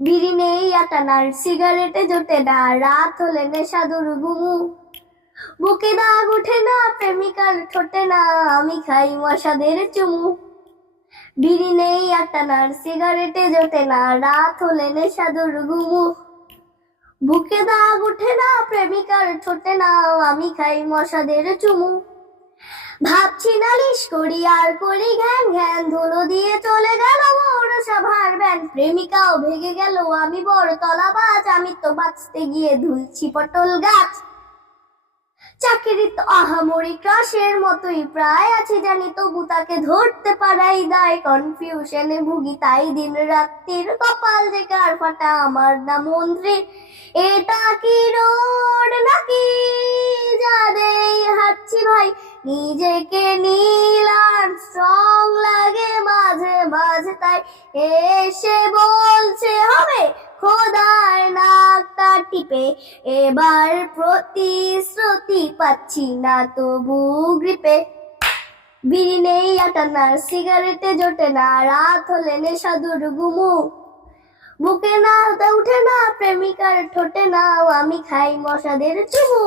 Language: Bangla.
বিড়ি নেই আটানার সিগারেটে জোটে না, রাত হলে নেশাদুর গুমু বুকে দাগ উঠে না, প্রেমিকার ঠোঁটে না, আমি খাই মশাদের চুমু। বিড়ি নেই আটানার সিগারেটে জোটে না, রাত হলে নেশাদুর গুমু বুকে দাগ উঠে না, প্রেমিকার ঠোঁটে না, আমি খাই মশাদের চুমু। ভাবছি নালিশ করি, আর করি ঘ্যান ঘ্যান, ধুলো দিয়ে চলে গেল বড় প্রেমিকাও ভেগে গেল, আমি বড় তলাবাজ, আমি তো বাঁচতে গিয়ে ধুলছি পটল গাছ। চাকরি তো আহামরি ক্রাশের মতোই প্রায় আছে জানি, তবু তাকে ধরতে পারাই দায়। কনফিউশনে ভুগি তাই দিন রাত্রির কপাল যে কার ফাটা আমার না মন্ত্রী। এটা কি রোড নাকি? যাদেই হাঁটছি ভাই, নিজেকে স্ট্রং লাগে মাঝে তাই এসে বলছে, হবে? খোদার নাকটা টিপে, এবার প্রতিশ্রুতি পাচ্ছি না তবু গ্রিপে। বিড়ি নেই আটানার সিগারেটে জোটে না, রাত হলে নেশাদুর গুমু বুকে না উঠে না, প্রেমিকার ঠোঁটে না আমি খাই মশাদের চুমু।